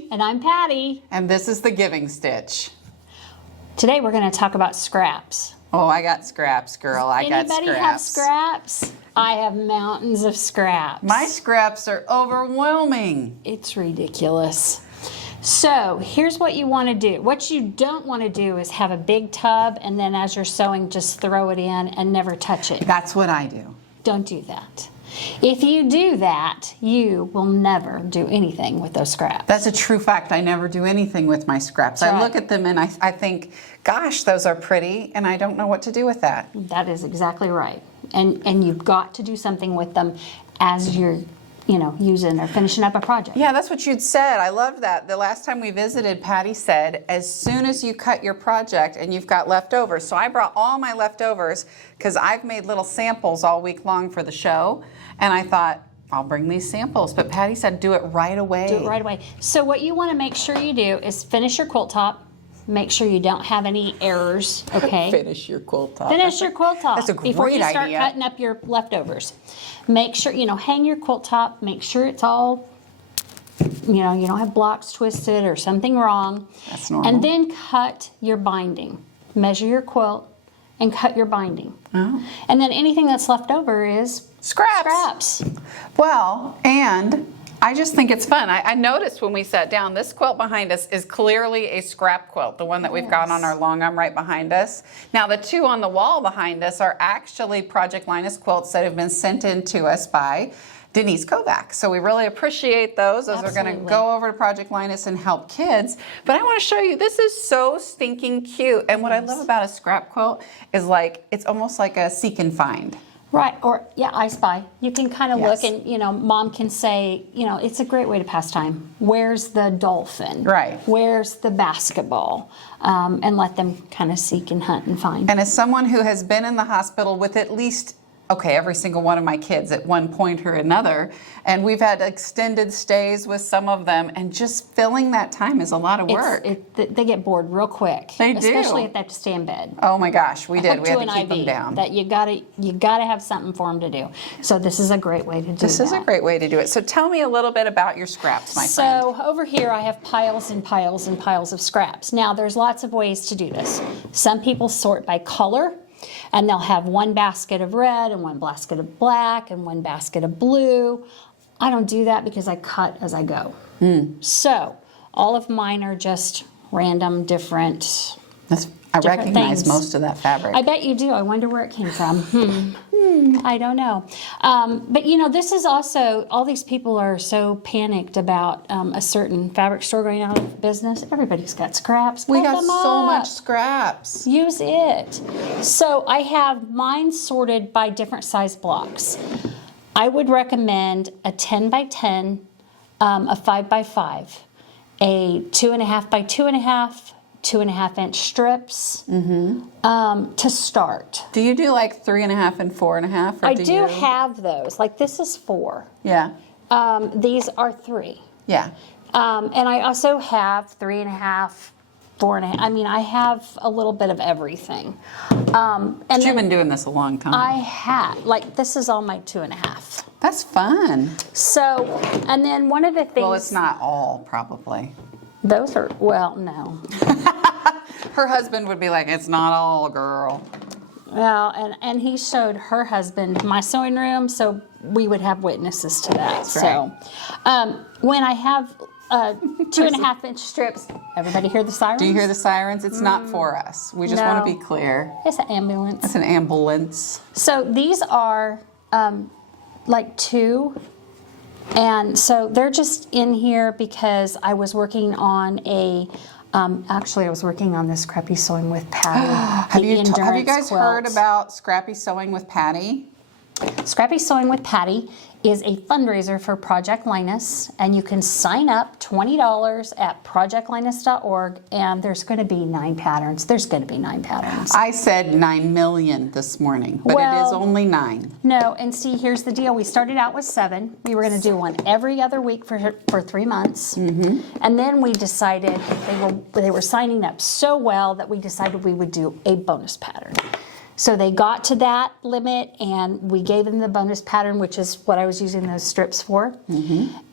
Amy. And I'm Patty. And this is the Giving Stitch. Today we're going to talk about scraps. Oh, I got scraps, girl. I got scraps. Anybody have scraps? I have mountains of scraps. My scraps are overwhelming. It's ridiculous. So here's what you want to do. What you don't want to do is have a big tub and then as you're sewing just throw it in and never touch it. That's what I do. Don't do that. If you do that, you will never do anything with those scraps. That's a true fact. I never do anything with my scraps. That's I right. look at them and I think, gosh, those are pretty, and I don't know what to do with that. That is exactly right. And you've got to do something with them as you're using or finishing up a project. Yeah, that's what you'd said. I love that. The last time we visited, Patty said, as soon as you cut your project and you've got leftovers. So I brought all my leftovers because I've made little samples all week long for the show. And I thought, I'll bring these samples. But Patty said, do it right away. Do it right away. So what you want to make sure you do is finish your quilt top. Make sure you don't have any errors, okay? Finish your quilt top. Finish your quilt top. That's a great before you start idea. cutting up your leftovers. Make sure, hang your quilt top. Make sure it's all, you don't have blocks twisted or something wrong. That's normal. And then cut your binding. Measure your quilt and cut your binding. Oh. And then anything that's left over is scraps. Well, and I just think it's fun. I noticed when we sat down, this quilt behind us is clearly a scrap quilt, the one that we've got on our long arm right behind us. Now, the two on the wall behind us are actually Project Linus quilts that have been sent in to us by Denise Kovac. So we really appreciate those. Those are going to go over to Project Linus and help kids. But I want to show you, this is so stinking cute. And what I love about a scrap quilt is it's almost like a seek and find. Right, or I Spy. You can kind of Yes. look and, Mom can say, it's a great way to pass time. Where's the dolphin? Right. Where's the basketball? And let them kind of seek and hunt and find. And as someone who has been in the hospital with at least, every single one of my kids at one point or another, and we've had extended stays with some of them, and just filling that time is a lot of work. They get bored real quick. They do. Especially if they have to stay in bed. Oh my gosh, we did. Hook We had to to an keep them IV, down. That you gotta have something for them to do. So this is a great way to do This is a great way to do it. So tell me a little bit about your scraps, my friend. So over here I have piles and piles and piles of scraps. Now there's lots of ways to do this. Some people sort by color, and they'll have one basket of red and one basket of black and one basket of blue. I don't do that because I cut as I go. So all of mine are just random, different. I recognize things. most of that fabric. I bet you do. I wonder where it came from. I don't know. But this is also, all these people are so panicked about a certain fabric store going out of business. Everybody's got scraps. We Pick got them so up. much scraps. Use it. So I have mine sorted by different size blocks. I would recommend a 10 by 10, a 5 by 5, a 2.5 by 2.5, 2.5 inch strips to start. Do you do 3.5 and 4.5? I do have those. This is 4. Yeah. These are 3. Yeah. And I also have 3.5, 4.5. I mean, I have a little bit of everything. And You've been doing this a long time. I have. This is all my 2.5. That's fun. So, and then one of the things. Well, it's not all, probably. Those are, no. Her husband would be like, it's not all, girl. Well, and he showed her husband my sewing room, so we would have witnesses to that. That's so, when I have 2.5 inch strips, everybody hear the sirens? Do you hear the sirens? It's not for us. We just want to be clear. It's an ambulance. It's an ambulance. So these are 2. And so they're just in here because I was working on actually I was working on this Scrappy Sewing with Patty. Have you guys quilt. heard about Scrappy Sewing with Patty? Scrappy Sewing with Patty is a fundraiser for Project Linus, and you can sign up $20 at projectlinus.org, and there's going to be 9 patterns. There's going to be 9 patterns. I said 9 million this morning, but it is only 9. No, and see, here's the deal. We started out with 7. We were going to do one every other week for 3 months, and then we decided they were signing up so well that we decided we would do a bonus pattern. So they got to that limit, and we gave them the bonus pattern, which is what I was using those strips for.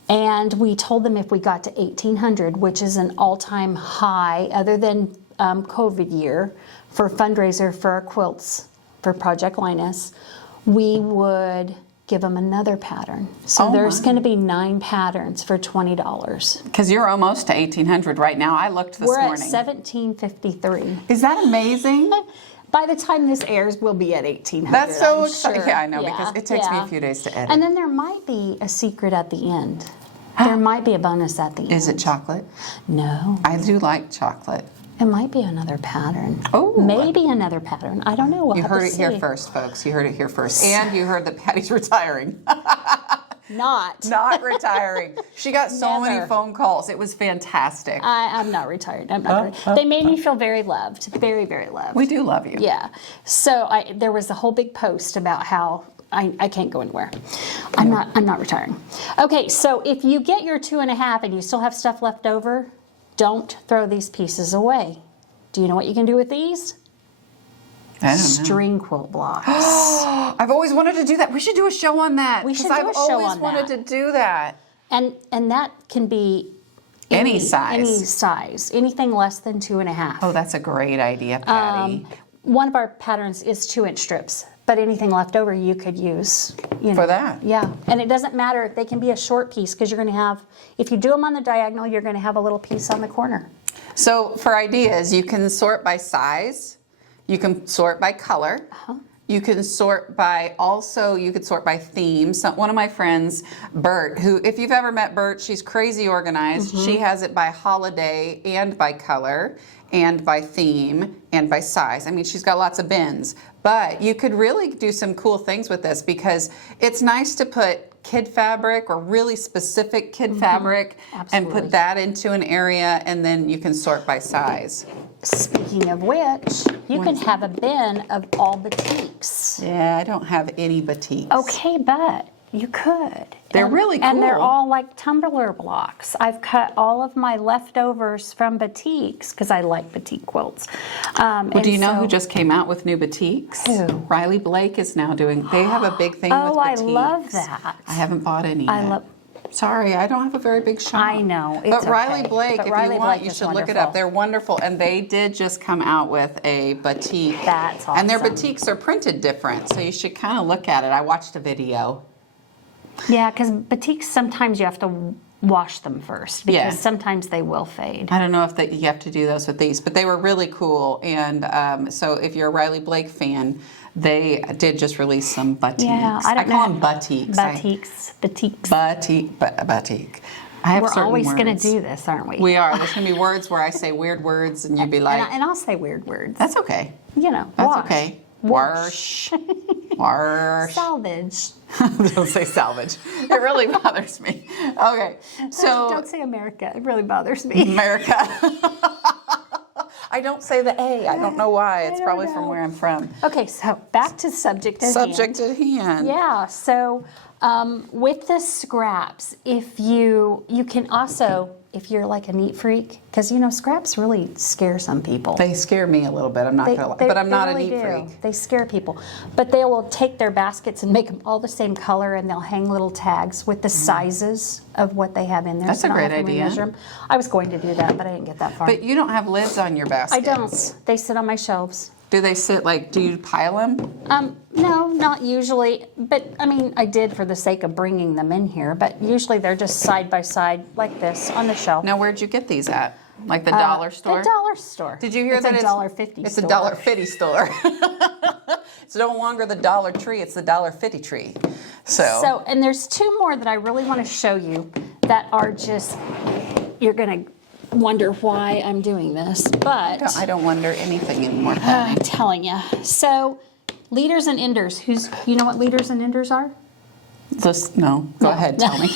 And we told them if we got to 1,800, which is an all-time high, other than COVID year, for a fundraiser for our quilts for Project Linus, we would give them another pattern. So there's going to be 9 patterns for $20. Because you're almost to 1,800 right now. I looked this morning. We're at 1,753. Is that amazing? By the time this airs, we'll be at 1,800. That's so I'm exciting. sure. Yeah, I know, because it takes me a few days to edit. And then there might be a secret at the end. There might be a bonus at the end. Is it chocolate? No. I do like chocolate. It might be another pattern. Oh. Maybe another pattern. I don't know. We'll You have heard to it here see. first, folks. You heard it here first. And you heard that Patty's retiring. Not. Not retiring. She got so many Never. phone calls. It was fantastic. I'm not retired. I'm not. They made me feel very loved. Very, very loved. We do love you. Yeah. So there was a whole big post about how I can't go anywhere. I'm not retiring. Okay, so if you get your 2.5 and you still have stuff left over, don't throw these pieces away. Do you know what you can do with these? I don't know. String quilt blocks. I've always wanted to do that. We should do a show on that. We should 'cause do a I've show always on wanted that. to do that. And that can be Any size. Any size. Anything less than 2.5. Oh, that's a great idea, Patty. One of our patterns is 2-inch strips, but anything left over you could use. For that. Yeah, and it doesn't matter. They can be a short piece because you're going to have, if you do them on the diagonal, you're going to have a little piece on the corner. So for ideas, you can sort by size. You can sort by color. You can sort by, you could sort by theme. So one of my friends, Bert, who, if you've ever met Bert, she's crazy organized. She has it by holiday and by color and by theme and by size. I mean, she's got lots of bins. But you could really do some cool things with this because it's nice to put kid fabric or really specific kid fabric and Absolutely. put that into an area, and then you can sort by size. Speaking of which, you can have a bin of all batiks. Yeah, I don't have any batiks. Okay, but you could. They're really And they're cool. all like tumbler blocks. I've cut all of my leftovers from batiks because I like batik quilts. Well, do you know who just came out with new batiks? Who? Riley Blake is now doing, they have a big thing with Oh, I batiks. love that. I haven't bought any I yet. love. Sorry, I don't have a very big shop. I know, it's But Riley okay. Blake, But if Riley you want, Blake you is should look it wonderful. up. They're wonderful, and they did just come out with a batik. That's And their awesome. batiks are printed different, so you should kind of look at it. I watched a video. Yeah, because batiks, sometimes you have to wash them first because Yeah. sometimes they will fade. I don't know if you have to do those with these, but they were really cool. And so if you're a Riley Blake fan, they did just release some batiks. Yeah, I don't know. call them batiks. Batiks. Batik. I have We're certain always going to words. do this, aren't we? We are. There's going to be words where I say weird words and you'd be like, and I'll say weird words. that's okay. You know, That's wash. okay. Wash. Wash. Salvage. Don't say salvage. It really bothers me. Okay. So Don't say America. It really bothers me. America. I don't say the A. I don't know why. It's don't probably from know. where I'm from. Okay, so back to subject at hand. Subject at hand. Yeah, so with the scraps, if you can also, if you're like a neat freak, because scraps really scare some people. They scare me a little bit. I'm not gonna lie, but I'm not a neat freak. They scare people. But they will take their baskets and make them all the same color, and they'll hang little tags with the sizes of what they have in there. That's so a you don't great have to idea. remeasure 'em. I was going to do that, but I didn't get that far. But you don't have lids on your baskets. I don't. They sit on my shelves. Do they sit do you pile them? No, not usually. But I mean, I did for the sake of bringing them in here. But usually they're just side by side like this on the shelf. Now, where'd you get these at? Like the dollar store? The dollar store. Did you hear it's that a it's $1.50 It's store. a $1.50 store. It's no longer the Dollar Tree, it's the $1.50 tree. So, and there's two more that I really want to show you that are just, you're going to wonder why I'm doing this, but I don't wonder anything anymore, I'm Patty. telling you. So, leaders and enders. You know what leaders and enders are? No, go ahead, tell me.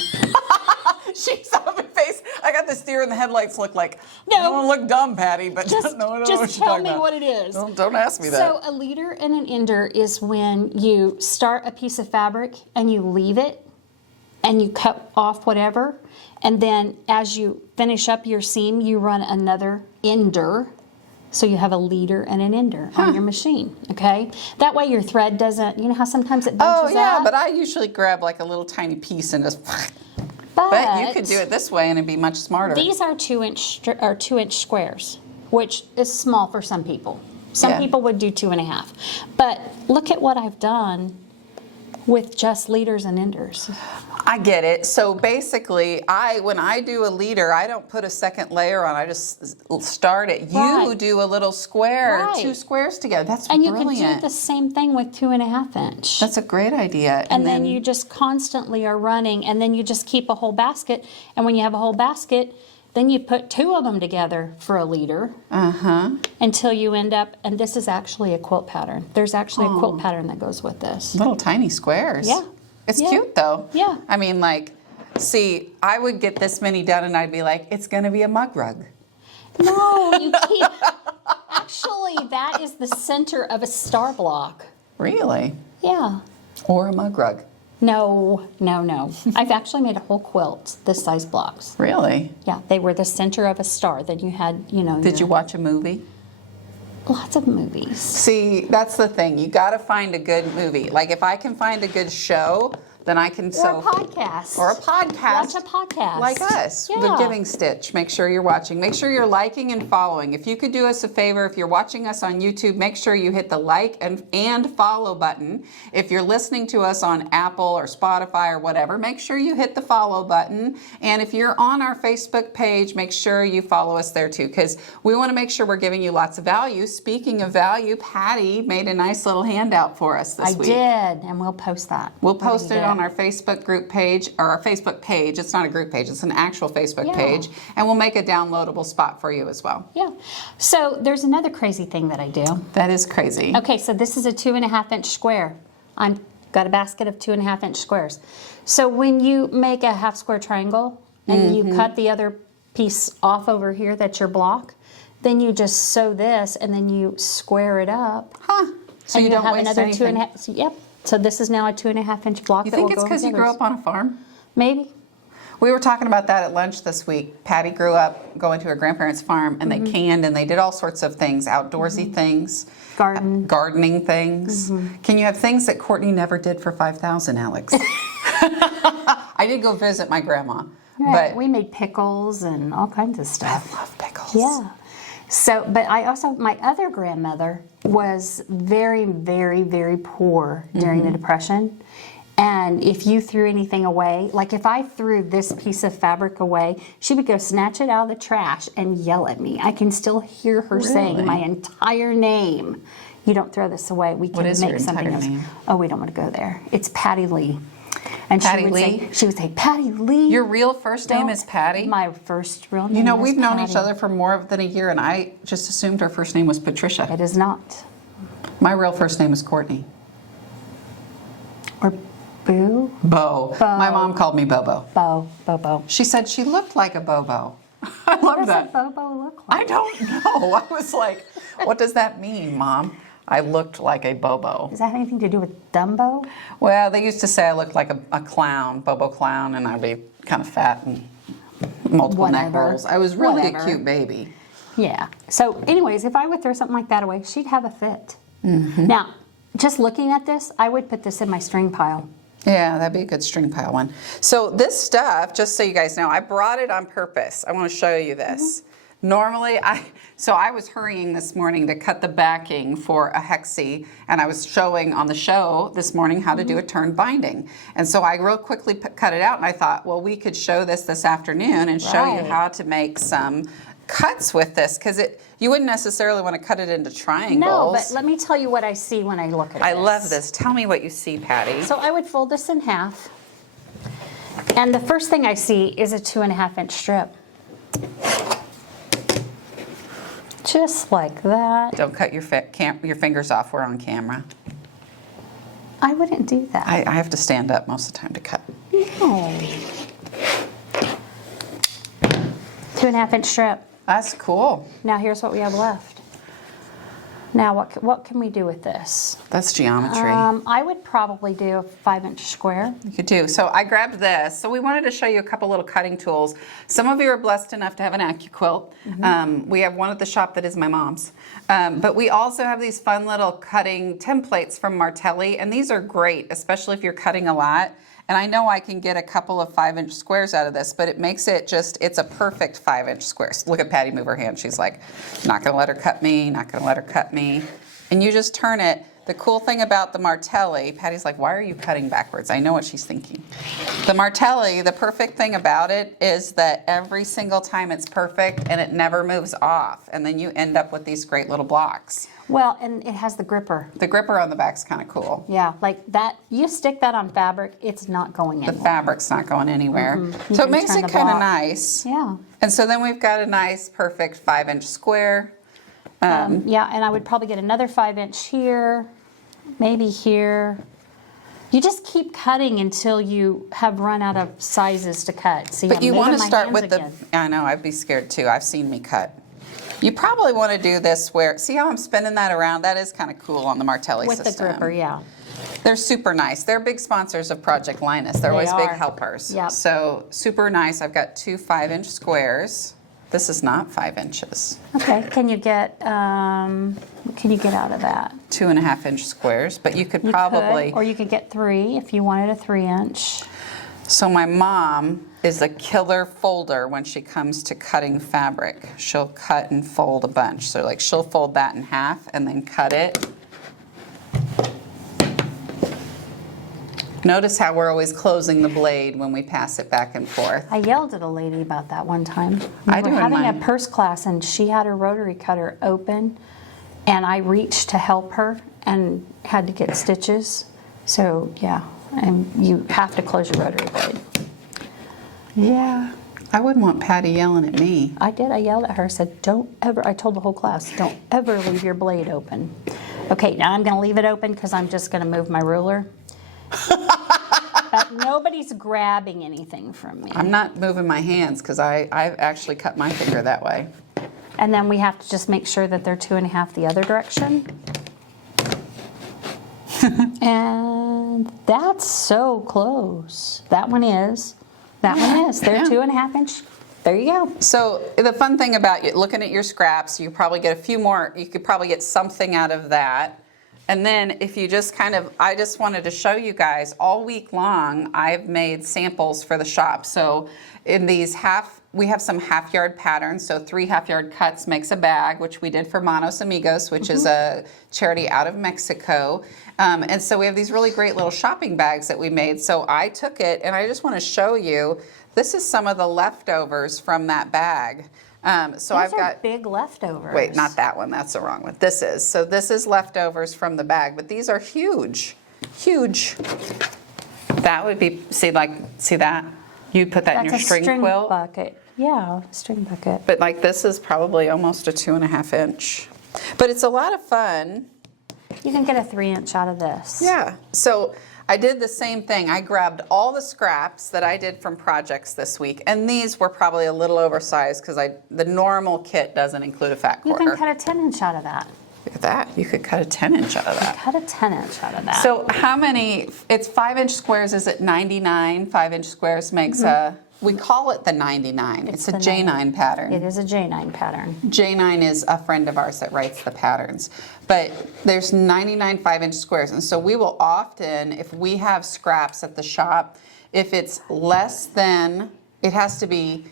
She saw my face. I got this deer in the headlights look like, No. I don't look dumb, Patty, but Just, no, I don't know just what you're tell talking me about. what it is. Don't ask me that. So a leader and an ender is when you start a piece of fabric and you leave it and you cut off whatever, and then as you finish up your seam, you run another ender. So you have a leader and an ender on your machine, okay? That way your thread doesn't, you know how sometimes it bunches Oh, yeah, out? but I usually grab like a little tiny piece and just... But you could do it this way and it'd be much smarter. These are 2-inch squares, which is small for some people. Some people would do 2.5. But look at what I've done with just leaders and enders. I get it. So basically, when I do a leader, I don't put a second layer on. I just start it. Right. You do a little square, Right. 2 squares together. That's And brilliant. you can do the same thing with 2.5 inch. That's a great idea. And then you just constantly are running, and then you just keep a whole basket. And when you have a whole basket, then you put 2 of them together for a leader until you end up, and this is actually a quilt pattern. There's actually a quilt pattern that goes with this. Little tiny squares. Yeah. It's Yeah. cute though. Yeah. I mean, like, see, I would get this many done and I'd be like, it's going to be a mug rug. No, you can't. Actually, that is the center of a star block. Really? Yeah. Or a mug rug. No. I've actually made a whole quilt this size blocks. Really? Yeah, they were the center of a star. Then you had, Did you watch a movie? lots of movies. See, that's the thing. You got to find a good movie. Like if I can find a good show, then I can Or a podcast. Or a podcast. Watch a podcast. Like us, the Yeah. Giving Stitch. Make sure you're watching. Make sure you're liking and following. If you could do us a favor, if you're watching us on YouTube, make sure you hit the like and follow button. If you're listening to us on Apple or Spotify or whatever, make sure you hit the follow button. And if you're on our Facebook page, make sure you follow us there too, because we want to make sure we're giving you lots of value. Speaking of value, Patty made a nice little handout for us this week. I did, and we'll post that. We'll post it on our Facebook group page, or our Facebook page. It's not a group page, it's an actual Facebook page. And we'll make a downloadable spot for you as well. Yeah. So there's another crazy thing that I do. That is crazy. Okay, so this is a 2.5-inch square. I've got a basket of 2.5-inch squares. So when you make a half square triangle and you cut the other piece off over here, that's your block, then you just sew this and then you square it up. Huh. So and you don't have waste another anything. 2.5. So, yep. So this is now a 2.5-inch block. You that think will it's go because you together. grew up on a farm? Maybe. We were talking about that at lunch this week. Patty grew up going to her grandparents' farm, and they canned and they did all sorts of things, outdoorsy things, gardening things. Can you have things that Courtney never did for 5,000, Alex? I did go visit my grandma, Right. but We made pickles and all kinds of I stuff. love pickles. Yeah. So, but I also, my other grandmother was very, very, very poor during the Depression. And if you threw anything away, like if I threw this piece of fabric away, she would go snatch it out of the trash and yell at me. I can still hear her saying my entire name. You don't throw this away. We can What is make your something entire else. name? Oh, we don't want to go there. It's Patty Lee. And Patty she would Lee? say, Patty Lee. Your real first name is Patty? My first real name You know, is we've known Patty. each other for more than a year, and I just assumed her first name was Patricia. It is not. My real first name is Courtney. Or Boo? Bo. My mom called me Bobo. Bobo. She said she looked like a Bobo. I What love does that. a Bobo look like? I don't know. I was like, what does that mean, Mom? I looked like a Bobo. Does that have anything to do with Dumbo? Well, they used to say I looked like a clown, Bobo clown, and I'd be kind of fat and multiple neck Whatever. rolls. I was really Whatever. a cute baby. Yeah. So anyways, if I would throw something like that away, she'd have a fit. Now, just looking at this, I would put this in my string pile. Yeah, that'd be a good string pile one. So this stuff, just so you guys know, I brought it on purpose. I want to show you this. Normally, I was hurrying this morning to cut the backing for a hexie, and I was showing on the show this morning how to do a turn binding. And so I real quickly cut it out, and I thought, well, we could show this afternoon and show you Right. how to make some cuts with this, because you wouldn't necessarily want to cut it into triangles. No, but let me tell you what I see when I look at this. I love this. Tell me what you see, Patty. So I would fold this in half. And the first thing I see is a 2.5-inch strip. Just like that. Don't cut your fingers off. We're on camera. I wouldn't do that. I have to stand up most of the time to cut. No. 2.5-inch strip. That's cool. Now here's what we have left. Now what can we do with this? That's geometry. I would probably do a 5-inch square. You could do. So I grabbed this. So we wanted to show you a couple little cutting tools. Some of you are blessed enough to have an AccuQuilt. We have one at the shop that is my mom's. But we also have these fun little cutting templates from Martelli, and these are great, especially if you're cutting a lot. And I know I can get a couple of 5-inch squares out of this, but it makes it just, it's a perfect 5-inch square. Look at Patty move her hand. She's like, not gonna let her cut me, not gonna let her cut me. And you just turn it. The cool thing about the Martelli, Patty's like, why are you cutting backwards? I know what she's thinking. The Martelli, the perfect thing about it is that every single time it's perfect and it never moves off. And then you end up with these great little blocks. Well, and it has the gripper. The gripper on the back's kind of cool. Yeah, like that, you stick that on fabric, it's not going anywhere. The fabric's not going anywhere. You So it can makes turn it the kind of block. nice. Yeah. And so then we've got a nice, perfect 5-inch square. Yeah, and I would probably get another 5-inch here, maybe here. You just keep cutting until you have run out of sizes to cut. See, But you want to start with again. I know, I'd be scared too. I've seen me cut. You probably want to do this where, see how I'm spinning that around? That is kind of cool on the Martelli With system. the gripper, yeah. They're super nice. They're big sponsors of Project Linus. They're They always big are. helpers. Yep. So super nice. I've got 2 5-inch squares. This is not 5 inches. Okay, can you get out of that? 2.5-inch squares, but you could You probably. could, or you could get 3 if you wanted a 3-inch. So my mom is a killer folder when she comes to cutting fabric. She'll cut and fold a bunch. So like she'll fold that in half and then cut it. Notice how we're always closing the blade when we pass it back and forth. I yelled at a lady about that one time. I We do were in having a mine. purse class and she had her rotary cutter open and I reached to help her and had to get stitches. So yeah, and you have to close your rotary blade. Yeah. I wouldn't want Patty yelling at me. I did, I yelled at her, said, don't ever, I told the whole class, don't ever leave your blade open. Okay, now I'm gonna leave it open because I'm just gonna move my ruler. But nobody's grabbing anything from me. I'm not moving my hands because I actually cut my finger that way. And then we have to just make sure that they're 2.5 the other direction. And that's so close. That one is. That one is. They're Yeah. 2.5 inch. There you go. So the fun thing about looking at your scraps, you probably get a few more, you could probably get something out of that. And then if you just I just wanted to show you guys all week long, I've made samples for the shop. So in these we have some half-yard patterns. So 3 half-yard cuts makes a bag, which we did for Manos Amigos, which is a charity out of Mexico. And so we have these really great little shopping bags that we made. So I took it and I just want to show you, this is some of the leftovers from that bag. So Those I've are got big leftovers. Wait, not that one. That's the wrong one. This is. So this is leftovers from the bag, but these are huge, huge. That would be, see that? You'd put that in That's your a string string quilt. bucket. Yeah, string bucket. But like this is probably almost a 2.5 inch. But it's a lot of fun. You can get a 3-inch out of this. Yeah. So I did the same thing. I grabbed all the scraps that I did from projects this week, and these were probably a little oversized because the normal kit doesn't include a fat You quarter. can cut a 10-inch out of that. Look at that. You could cut a 10-inch out of that. Cut a 10-inch out of that. So how many, it's 5-inch squares, is it 99? 5-inch squares makes a, we call it the 99. It's a the J9 pattern. It is a J9 pattern. J9 is a friend of ours that writes the patterns. But there's 99 5-inch squares. And so we will often, if we have scraps at the shop, if it's less than, it has to be,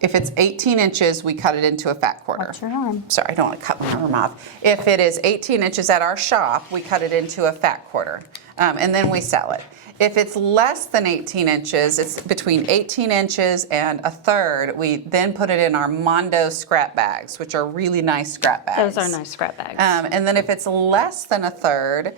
if it's 18 inches, we cut it into a fat quarter. Watch your arm. Sorry, I don't want to cut my arm off. If it is 18 inches at our shop, we cut it into a fat quarter, and then we sell it. If it's less than 18 inches, it's between 18 inches and a third, we then put it in our Mondo scrap bags, which are really nice scrap bags. Those are nice scrap bags. And then if it's less than a third,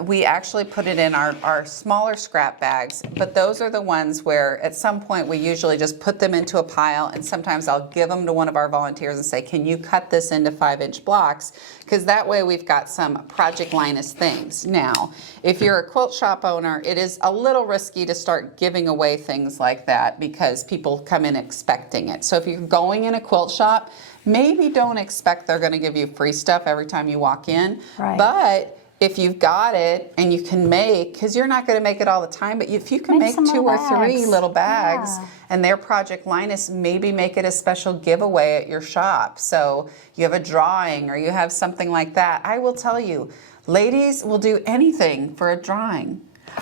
we actually put it in our smaller scrap bags, but those are the ones where at some point we usually just put them into a pile, and sometimes I'll give them to one of our volunteers and say, can you cut this into 5-inch blocks? Because that way we've got some Project Linus things. Now, if you're a quilt shop owner, it is a little risky to start giving away things like that because people come in expecting it. So if you're going in a quilt shop, maybe don't expect they're going to give you free stuff every time you walk in. Right. But if you've got it and you can make, because you're not going to make it all the time, but if you can Make make some 2 or little 3 bags. little bags Yeah. and they're Project Linus, maybe make it a special giveaway at your shop. So you have a drawing or you have something like that. I will tell you, ladies will do anything for a drawing.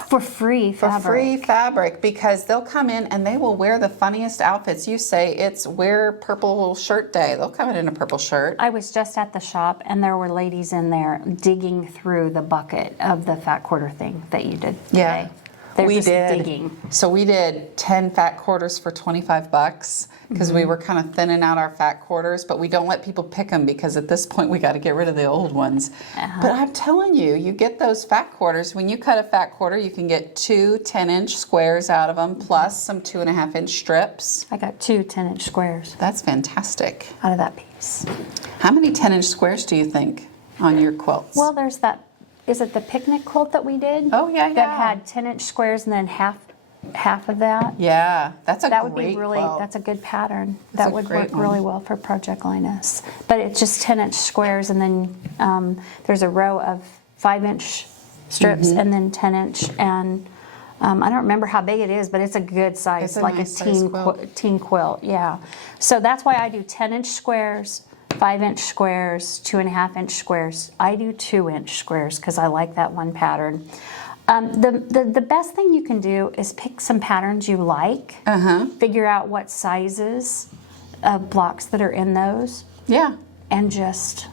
For free For fabric. free fabric, because they'll come in and they will wear the funniest outfits. You say it's wear purple shirt day. They'll come in a purple shirt. I was just at the shop and there were ladies in there digging through the bucket of the fat quarter thing that you did today. They're we just did. digging. So we did 10 fat quarters for $25 because we were kind of thinning out our fat quarters, but we don't let people pick them because at this point we got to get rid of the old ones. But I'm telling you, you get those fat quarters. When you cut a fat quarter, you can get 2 10-inch squares out of them plus some 2.5-inch strips. I got 2 10-inch squares That's fantastic. out of that piece. How many 10-inch squares do you think on your quilts? Well, there's that, is it the picnic quilt that we did? Oh, yeah, That yeah. had 10-inch squares and then half of that. Yeah, that's a That great would be really, quilt. that's a good pattern. That's That a would great work really one. well for Project Linus. But it's just 10-inch squares and then there's a row of 5-inch strips Mm-hmm. and then 10-inch and I don't remember how big it is, but it's a good size, It's a like nice a size teen quilt. teen quilt, yeah. So that's why I do 10-inch squares, 5-inch squares, 2.5-inch squares. I do 2-inch squares because I like that one pattern. The best thing you can do is pick some patterns you like, figure out what sizes of blocks that are in those, Yeah. and just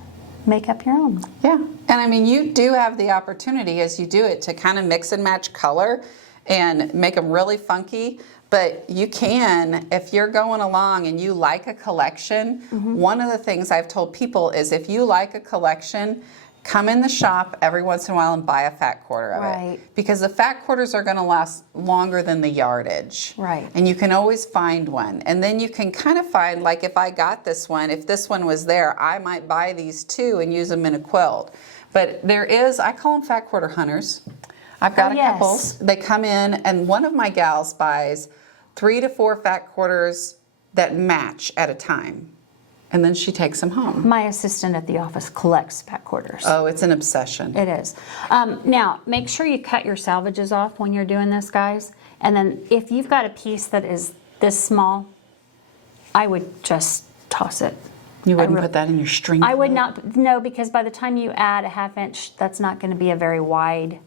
make up your own. Yeah, and I mean, you do have the opportunity as you do it to kind of mix and match color and make them really funky. But you can, if you're going along and you like a collection, one of the things I've told people is if you like a collection, come in the shop every once in a while and buy a fat quarter of Right. it. Because the fat quarters are going to last longer than the yardage. Right. And you can always find one. And then you can kind of find, like if I got this one, if this one was there, I might buy these two and use them in a quilt. But there is, I call them fat quarter hunters. I've got Oh, a yes. couple. They come in and one of my gals buys 3 to 4 fat quarters that match at a time. And then she takes them home. My assistant at the office collects fat quarters. Oh, it's an obsession. It is. Now, make sure you cut your salvages off when you're doing this, guys. And then if you've got a piece that is this small, I would just toss it. You wouldn't put that in your string I would quilt? not, no, because by the time you add a 1/2 inch, that's not going to be a very wide.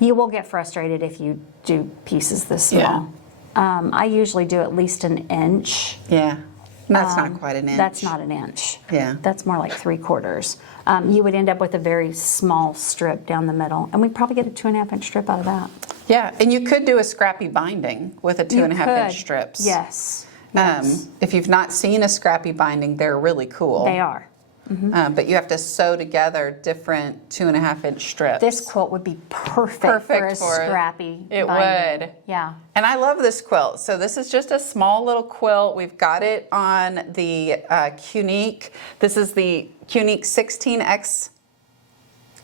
You will get frustrated if you do pieces this small. I usually do at least an inch. Yeah. That's not quite an inch. That's not an inch. Yeah. That's more like 3/4. You would end up with a very small strip down the middle, and we'd probably get a 2.5-inch strip out of that. Yeah, and you could do a scrappy binding with a 2.5-inch could. strips. Yes. Yes. If you've not seen a scrappy binding, they're really cool. They are. But you have to sew together different 2.5-inch strips. This quilt would be perfect for a Perfect for it. scrappy It binding. would. Yeah. And I love this quilt. So this is just a small little quilt. We've got it on the Qnique. This is the Qnique 16X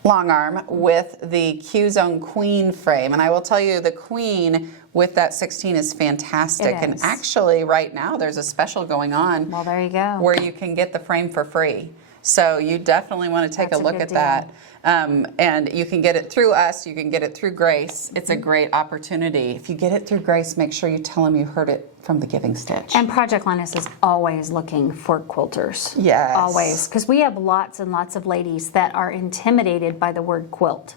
long arm with the Q-Zone Queen frame. And I will tell you, the Queen with that 16 is fantastic. It And is. actually, right now, there's a special going on Well, there you go. where you can get the frame for free. So you definitely want to take That's a a look good at deal. that. And you can get it through us, you can get it through Grace. It's a great opportunity. If you get it through Grace, make sure you tell them you heard it from the Giving Stitch. And Project Linus is always looking for quilters. Yes. Always. Because we have lots and lots of ladies that are intimidated by the word quilt.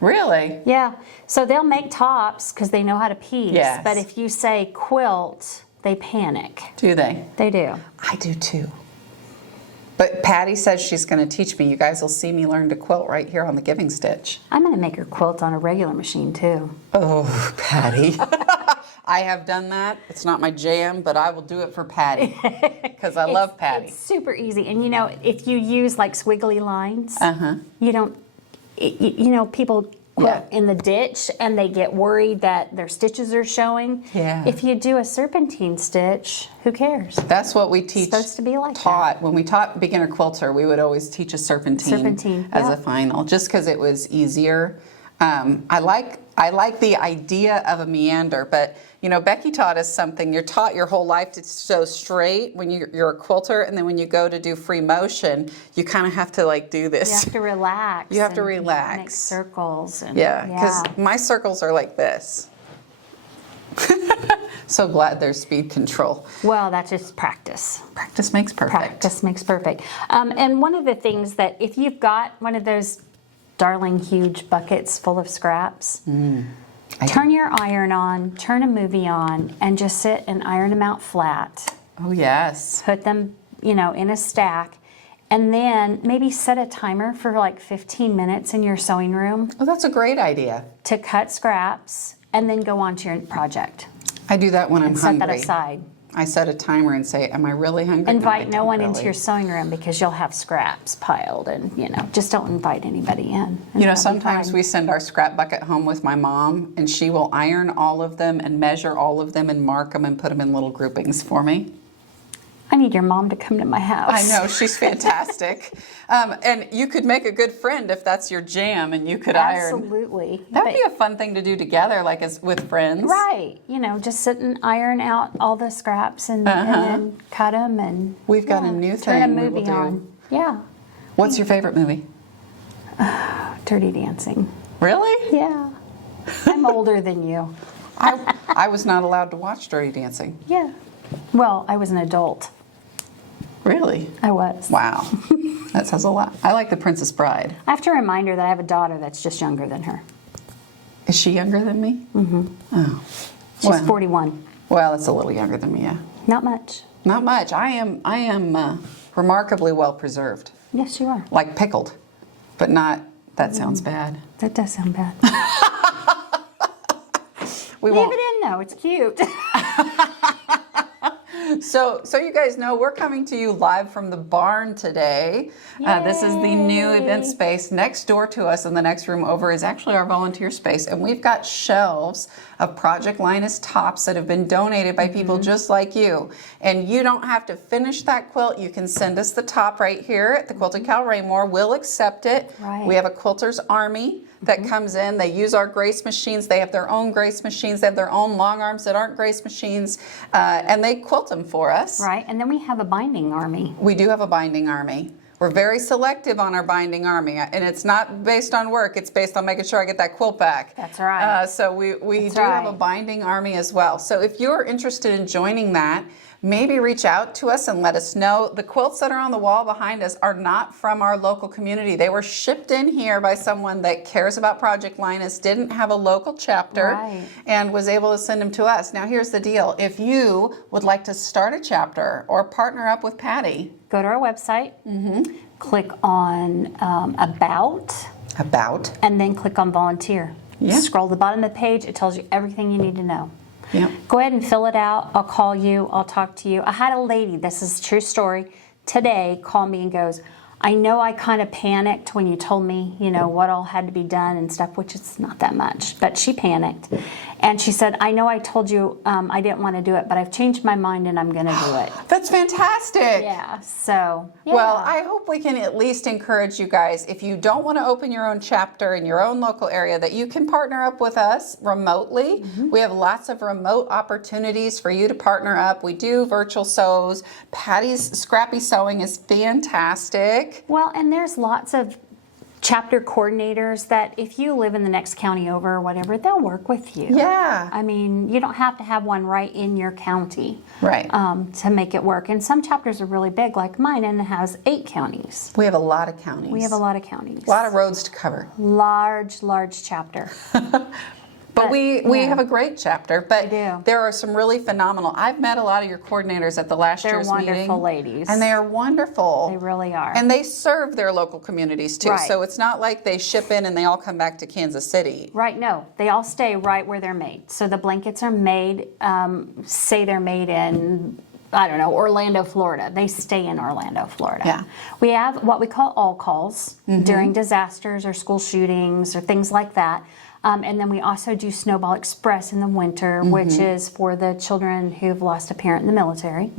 Really? Yeah. So they'll make tops because they know how to piece. Yes. But if you say quilt, they panic. Do they? They do. I do too. But Patty says she's going to teach me. You guys will see me learn to quilt right here on the Giving Stitch. I'm going to make her quilt on a regular machine too. Oh, Patty. I have done that. It's not my jam, but I will do it for Patty because I love Patty. It's super easy. And you know, if you use like squiggly lines, Uh-huh. you don't, you know, people quilt Yeah. in the ditch and they get worried that their stitches are showing. Yeah. If you do a serpentine stitch, who cares? That's what we teach. supposed to be like taught when we taught beginner quilter. We would always teach a serpentine, as yeah. a final, just because it was easier. I like the idea of a meander, but you know, Becky taught us something. You're taught your whole life to sew straight when you're a quilter, and then when you go to do free motion, you kind of have to like do You this. have to relax. You have to and relax. Make circles. And, Yeah, because my circles are like this. So glad there's speed control. Well, that's just practice. Practice makes perfect. Practice makes perfect. And one of the things that if you've got one of those darling huge buckets full of scraps. Turn your iron on, turn a movie on, and just sit and iron them out flat. Oh, yes. Put them, in a stack, and then maybe set a timer for like 15 minutes in your sewing room Oh, that's a great idea. to cut scraps, and then go on to your project. I do that when I'm And set hungry. that aside. I set a timer and say, am I really hungry? Invite no don't one really. into your sewing room because you'll have scraps piled, and just don't invite anybody in. Sometimes we send our scrap bucket home with my mom, and she will iron all of them and measure all of them and mark them and put them in little groupings for me. I need your mom to come to my house. I know, she's fantastic. And you could make a good friend if that's your jam, and you could iron. Absolutely. That would be a fun thing to do together, like as with friends. Right. Just sit and iron out all the scraps and then cut them and We've got a new turn a thing we will movie do. on. Yeah. What's your favorite movie? Dirty Dancing. Really? Yeah. I'm older than you. I was not allowed to watch Dirty Dancing. Yeah. Well, I was an adult. Really? I was. Wow. That says a lot. I like The Princess Bride. I have to remind her that I have a daughter that's just younger than her. Is she younger than me? Mm-hmm. Oh. She's 41. Well, it's a little younger than me, yeah. Not much. Not much. I am remarkably well preserved. Yes, you are. Like pickled, but not, that sounds bad. That does sound bad. We Leave won't. it in, though. It's cute. So you guys know we're coming to you live from the barn today. This is the new event space. Next door to us in the next room over is actually our volunteer space, and we've got shelves of Project Linus tops that have been donated by people just like you. And you don't have to finish that quilt. You can send us the top right here at the Quilted Cal Raymore. We'll accept it. Right. We have a Quilters Army that comes in. They use our Grace machines. They have their own Grace machines. They have their own long arms that aren't Grace machines, and they quilt them for us. Right. And then we have a binding army. We do have a binding army. We're very selective on our binding army, and it's not based on work. It's based on making sure I get that quilt back. That's right. So we That's do have a right. binding army as well. So if you're interested in joining that, maybe reach out to us and let us know. The quilts that are on the wall behind us are not from our local community. They were shipped in here by someone that cares about Project Linus, didn't have a local chapter, Right. and was able to send them to us. Now here's the deal. If you would like to start a chapter or partner up with Patty. Go to our website, click on About, and then click on Volunteer. Yeah. Scroll to the bottom of the page. It tells you everything you need to know. Yep. Go ahead and fill it out. I'll call you. I'll talk to you. I had a lady, this is a true story, today call me and goes, I know I kind of panicked when you told me, what all had to be done and stuff, which is not that much, but she panicked. And she said, I know I told you I didn't want to do it, but I've changed my mind and I'm going to do it. That's fantastic. Yeah, so. Yeah. Well, I hope we can at least encourage you guys, if you don't want to open your own chapter in your own local area, that you can partner up with us remotely. We have lots of remote opportunities for you to partner up. We do virtual sews. Patty's Scrappy Sewing is fantastic. Well, and there's lots of chapter coordinators that if you live in the next county over or whatever, they'll work with you. Yeah. I mean, you don't have to have one right in your county Right. to make it work. And some chapters are really big, like mine, and it has 8 counties. We have a lot of counties. We have a lot of counties. A lot of roads to cover. Large chapter. But we have a great chapter. But We do. there are some really phenomenal. I've met a lot of your coordinators at the last They're year's meeting. wonderful ladies. And they are wonderful. They really are. And they serve their local communities too. Right. So it's not like they ship in and they all come back to Kansas City. Right, no. They all stay right where they're made. So the blankets are made, say they're made in, I don't know, Orlando, Florida. They stay in Orlando, Florida. Yeah. We have what we call all calls during disasters or school shootings or things like that. And then we also do Snowball Express in the winter, which is for the children who've lost a parent in the military.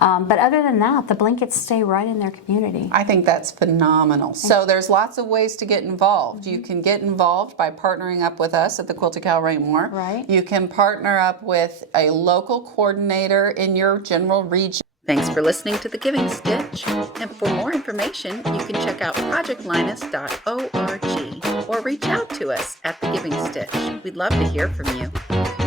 But other than that, the blankets stay right in their community. I think that's phenomenal. So there's lots of ways to get involved. You can get involved by partnering up with us at the Quilted Cal Raymore. Right. You can partner up with a local coordinator in your general region. Thanks for listening to The Giving Stitch. And for more information, you can check out projectlinus.org or reach out to us at The Giving Stitch. We'd love to hear from you.